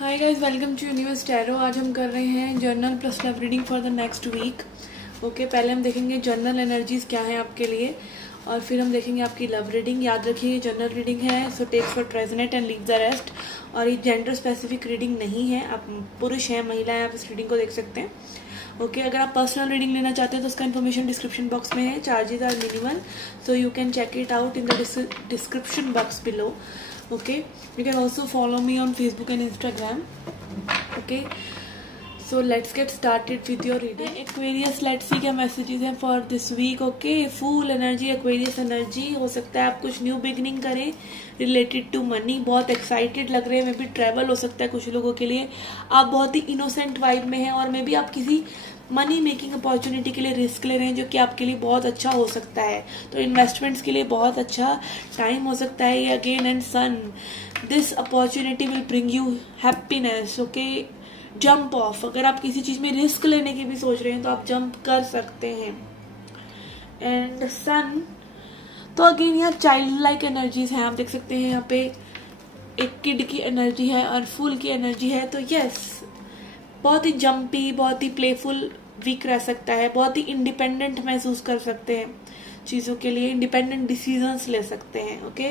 Hi guys, welcome to Universe Tarot. आज हम कर रहे हैं general plus love reading for the next week. Okay, पहले हम देखेंगे जर्नल एनर्जीज क्या है आपके लिए, और फिर हम देखेंगे आपकी लव रीडिंग। याद रखिए जर्नल रीडिंग है, so take for resonate and leave the rest. और ये जेंडर स्पेसिफिक रीडिंग नहीं है, आप पुरुष हैं महिला हैं, आप इस रीडिंग को देख सकते हैं। ओके, अगर आप पर्सनल रीडिंग लेना चाहते हैं तो उसका इन्फॉर्मेशन डिस्क्रिप्शन बॉक्स में है। Charges are minimal, so you can check it out in the description box below. Okay, you can also follow me on Facebook and Instagram. Okay, so let's get started with your reading. Aquarius, let's see क्या messages हैं for this week. Okay, full energy, Aquarius energy. हो सकता है आप कुछ new beginning करें related to money. बहुत excited लग रहे हैं, मे बी ट्रैवल हो सकता है कुछ लोगों के लिए। आप बहुत ही इनोसेंट वाइब में हैं, और मे बी आप किसी मनी मेकिंग अपॉर्चुनिटी के लिए रिस्क ले रहे हैं जो कि आपके लिए बहुत अच्छा हो सकता है। तो इन्वेस्टमेंट्स के लिए बहुत अच्छा टाइम हो सकता है ये। Again and Sun, this opportunity will bring you happiness. Okay, jump off. अगर आप किसी चीज में रिस्क लेने की भी सोच रहे हैं तो आप जंप कर सकते हैं। एंड सन, तो अगेन यहाँ चाइल्ड लाइक एनर्जीज हैं, आप देख सकते हैं यहाँ पे एक किड की एनर्जी है और फूल की एनर्जी है। तो यस, बहुत ही जंपी, बहुत ही प्लेफुल वीक रह सकता है। बहुत ही इंडिपेंडेंट महसूस कर सकते हैं चीज़ों के लिए, इंडिपेंडेंट डिसीजंस ले सकते हैं। Okay,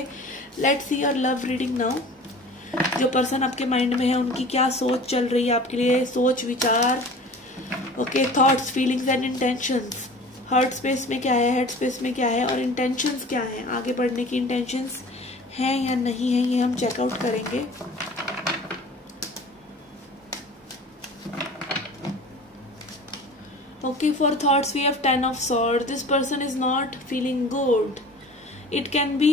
let's see your love reading now. जो पर्सन आपके माइंड में है उनकी क्या सोच चल रही है आपके लिए, सोच विचार। Okay, thoughts, feelings and intentions. Heart space में क्या है, हेड स्पेस में क्या है, और इंटेंशंस क्या है, आगे बढ़ने की इंटेंशंस हैं या नहीं है, ये हम चेकआउट करेंगे। Okay, for thoughts we have 10 of swords. This person is not feeling good. It can be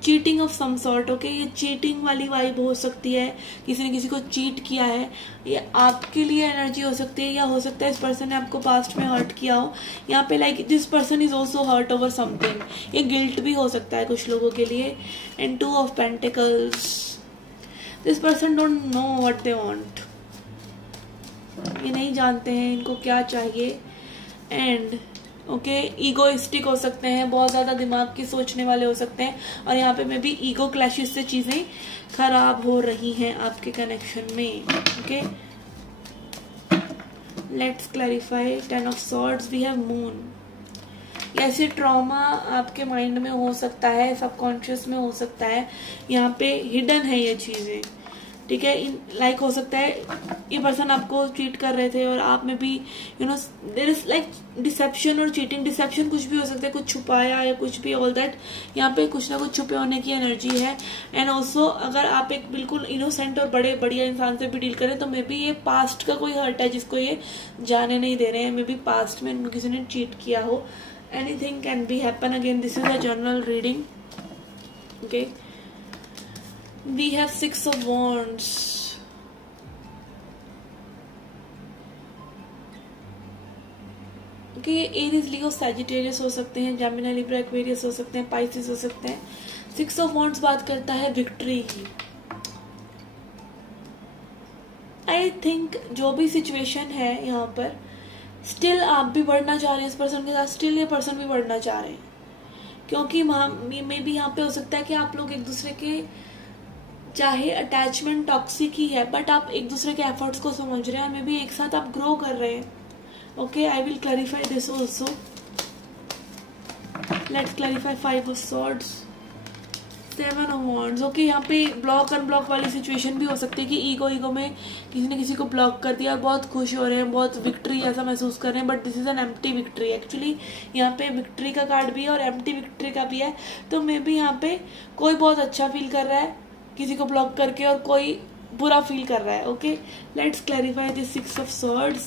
cheating of some sort. Okay, ये cheating वाली वाइब हो सकती है, किसी ने किसी को चीट किया है। ये आपके लिए एनर्जी हो सकती है, या हो सकता है इस पर्सन ने आपको पास्ट में हर्ट किया हो। यहाँ पे like this person is also hurt over something. ये गिल्ट भी हो सकता है कुछ लोगों के लिए। And 2 of Pentacles. This person don't know what they want. ये नहीं जानते हैं इनको क्या चाहिए। एंड ओके, ईगोइस्टिक हो सकते हैं, बहुत ज्यादा दिमाग की सोचने वाले हो सकते हैं, और यहाँ पे में भी ईगो क्लैशेस से चीजें खराब हो रही हैं आपके कनेक्शन में। Okay, let's clarify. 10 of Swords, we have Moon. ऐसे ट्रॉमा आपके माइंड में हो सकता है, सबकॉन्शियस में हो सकता है, यहाँ पे हिडन है ये चीजें। ठीक है, लाइक हो सकता है ये पर्सन आपको चीट कर रहे थे और आप में भी देयर इज लाइक डिसेप्शन और चीटिंग। डिसेप्शन कुछ भी हो सकता है, कुछ छुपाया या कुछ भी, ऑल दैट। यहाँ पे कुछ ना कुछ छुपे होने की एनर्जी है। एंड ऑल्सो अगर आप एक बिल्कुल इनोसेंट और बड़े बढ़िया इंसान से भी डील करें तो मे बी ये पास्ट का कोई हर्ट है जिसको ये जाने नहीं दे रहे हैं। मे बी पास्ट में किसी ने चीट किया हो। Anything can be happen. Again this is a general reading. Okay, we have 6 of Wands. Okay, Aries, Leo, Sagittarius हो सकते हैं, Gemini, Libra, Aquarius हो सकते हैं, Pisces हो सकते हैं। 6 of Wands बात करता है विक्ट्री की। आई थिंक जो भी सिचुएशन है यहाँ पर, स्टिल आप भी बढ़ना चाह रहे हैं इस पर्सन के साथ, स्टिल ये पर्सन भी बढ़ना चाह रहे हैं, क्योंकि मे भी यहाँ पे हो सकता है कि आप लोग एक दूसरे के, चाहे अटैचमेंट टॉक्सिक ही है, बट आप एक दूसरे के एफर्ट्स को समझ रहे हैं, मे बी एक साथ आप ग्रो कर रहे हैं। Okay, I will clarify this also. Let's clarify 5 of Swords, 7 of Wands. Okay, यहाँ पे ब्लॉक अनब्लॉक वाली सिचुएशन भी हो सकती है कि ईगो में किसी ने किसी को ब्लॉक कर दिया और बहुत खुश हो रहे हैं, बहुत विक्ट्री ऐसा महसूस कर रहे हैं, but this is an empty victory. Actually यहाँ पे विक्ट्री का कार्ड भी है और एम्प्टी विक्ट्री का भी है। तो मे बी यहाँ पे कोई बहुत अच्छा फील कर रहा है किसी को ब्लॉक करके, और कोई बुरा फील कर रहा है। Okay, let's clarify this 6 of Swords.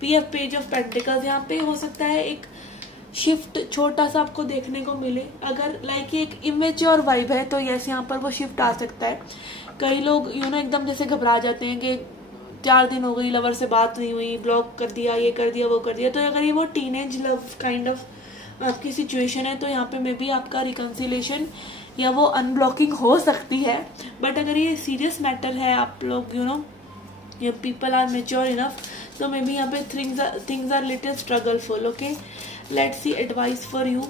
We have Page of Pentacles. यहाँ पे हो सकता है एक शिफ्ट छोटा सा आपको देखने को मिले। अगर लाइक एक इमेच्योर वाइब है तो यस, यहाँ पर वो शिफ्ट आ सकता है। कई लोग एकदम जैसे घबरा जाते हैं कि 4 दिन हो गई, लवर से बात नहीं हुई, ब्लॉक कर दिया, ये कर दिया, वो कर दिया। तो अगर ये वो टीनेज लव काइंड ऑफ आपकी सिचुएशन है तो यहाँ पे मे बी आपका रिकन्सिलेशन या वो अनब्लॉकिंग हो सकती है। बट अगर ये सीरियस मैटर है, आप लोग ये पीपल आर मेच्योर इनफ, तो मे बी यहाँ पे things are little struggleful. Okay, let's see advice for you.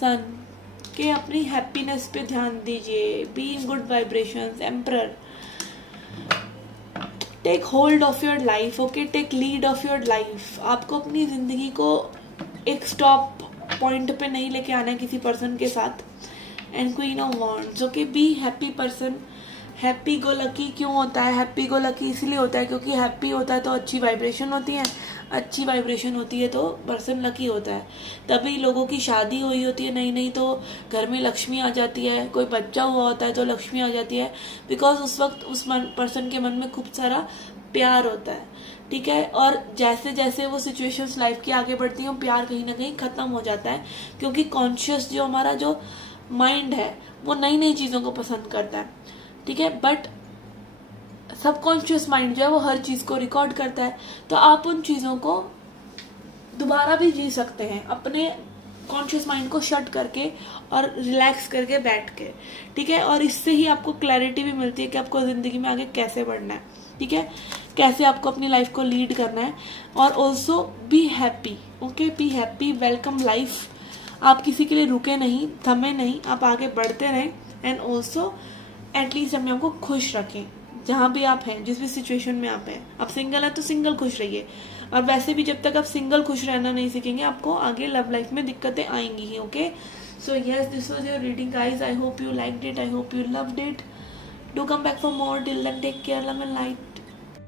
Sun, okay अपनी हैप्पीनेस पे ध्यान दीजिए, be in good vibrations. Emperor, take hold of your life, okay, take lead of your life. आपको अपनी जिंदगी को एक स्टॉप पॉइंट पे नहीं लेके आना है किसी पर्सन के साथ। And queen of wands, okay, be happy person. Happy go lucky क्यों होता है? हैप्पी गो लकी इसलिए होता है क्योंकि हैप्पी होता है तो अच्छी वाइब्रेशन होती है, अच्छी वाइब्रेशन होती है तो पर्सन लकी होता है। तभी लोगों की शादी हुई होती है नई नई तो घर में लक्ष्मी आ जाती है, कोई बच्चा हुआ होता है तो लक्ष्मी आ जाती है, बिकॉज उस वक्त उस पर्सन के मन में खूब सारा प्यार होता है, ठीक है। और जैसे जैसे वो सिचुएशंस लाइफ की आगे बढ़ती हैं, प्यार कहीं ना कहीं खत्म हो जाता है, क्योंकि कॉन्शियस जो हमारा जो माइंड है वो नई नई चीजों को पसंद करता है, ठीक है। बट सबकॉन्शियस माइंड जो है वो हर चीज को रिकॉर्ड करता है, तो आप उन चीजों को दोबारा भी जी सकते हैं अपने कॉन्शियस माइंड को शट करके और रिलैक्स करके बैठ के, ठीक है। और इससे ही आपको क्लैरिटी भी मिलती है कि आपको जिंदगी में आगे कैसे बढ़ना है, ठीक है, कैसे आपको अपनी लाइफ को लीड करना है। और also be happy, okay, be happy, welcome life. आप किसी के लिए रुके नहीं, थमे नहीं, आप आगे बढ़ते रहें। एंड ऑल्सो एटलीस्ट अपने आपको खुश रखें जहां भी आप हैं, जिस भी सिचुएशन में आप हैं। आप सिंगल है तो सिंगल खुश रहिए, और वैसे भी जब तक आप सिंगल खुश रहना नहीं सीखेंगे आपको आगे लव लाइफ में दिक्कतें आएंगी ही, okay. So yes, this was your reading guys. I hope you liked it, I hope you loved it. Do come back for more. Till then, take care, love and light.